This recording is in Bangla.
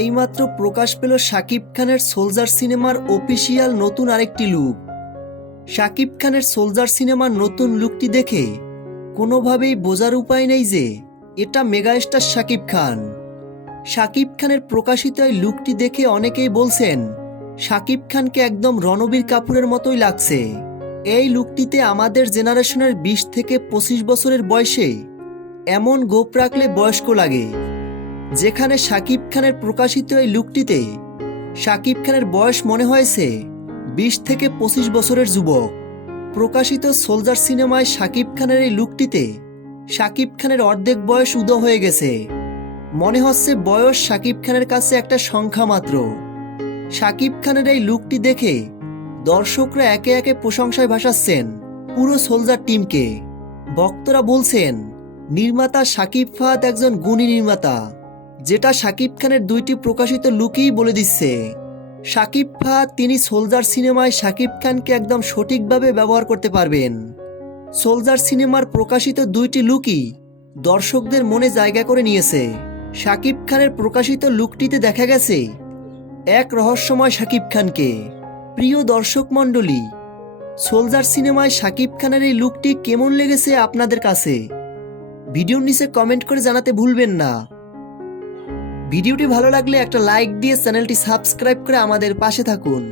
এইমাত্র প্রকাশ পেল শাকিব খানের সোলজার সিনেমার অফিসিয়াল নতুন আরেকটি লুক। শাকিব খানের সোলজার সিনেমার নতুন লুকটি দেখে কোনোভাবেই বোঝার উপায় নেই যে এটা মেগাস্টার শাকিব খান। শাকিব খানের প্রকাশিত এই লুকটি দেখে অনেকেই বলছেন, শাকিব খানকে একদম রণবীর কাপুরের মতোই লাগছে। এই লুকটিতে আমাদের জেনারেশনের বিশ থেকে পঁচিশ বছরের বয়সে এমন গোপ রাখলে বয়স্ক লাগে। যেখানে শাকিব খানের প্রকাশিত এই লুকটিতে শাকিব খানের বয়স মনে হয়েছে বিশ থেকে পঁচিশ বছরের যুবক। প্রকাশিত সোলজার সিনেমায় শাকিব খানের এই লুকটিতে শাকিব খানের অর্ধেক বয়স উদয় হয়ে গেছে। মনে হচ্ছে বয়স শাকিব খানের কাছে একটা সংখ্যা মাত্র। শাকিব খানের এই লুকটি দেখে দর্শকরা একে একে প্রশংসায় ভাসাচ্ছেন পুরো সোলজার টিমকে। বক্তরা বলছেন, নির্মাতা শাকিব ফাহাদ একজন গুণী নির্মাতা। যেটা শাকিব খানের দুইটি প্রকাশিত লুকই বলে দিচ্ছে। শাকিব ফাহাদ তিনি সোলজার সিনেমায় শাকিব খানকে একদম সঠিকভাবে ব্যবহার করতে পারবেন। সোলজার সিনেমার প্রকাশিত দুইটি লুকই দর্শকদের মনে জায়গা করে নিয়েছে। শাকিব খানের প্রকাশিত লুকটিতে দেখা গেছে এক রহস্যময় শাকিব খানকে। প্রিয় দর্শক মণ্ডলী, সোলজার সিনেমায় শাকিব খানের এই লুকটি কেমন লেগেছে আপনাদের কাছে? ভিডিওর নিচে কমেন্ট করে জানাতে ভুলবেন না। ভিডিওটি ভালো লাগলে একটা লাইক দিয়ে চ্যানেলটি সাবস্ক্রাইব করে আমাদের পাশে থাকুন।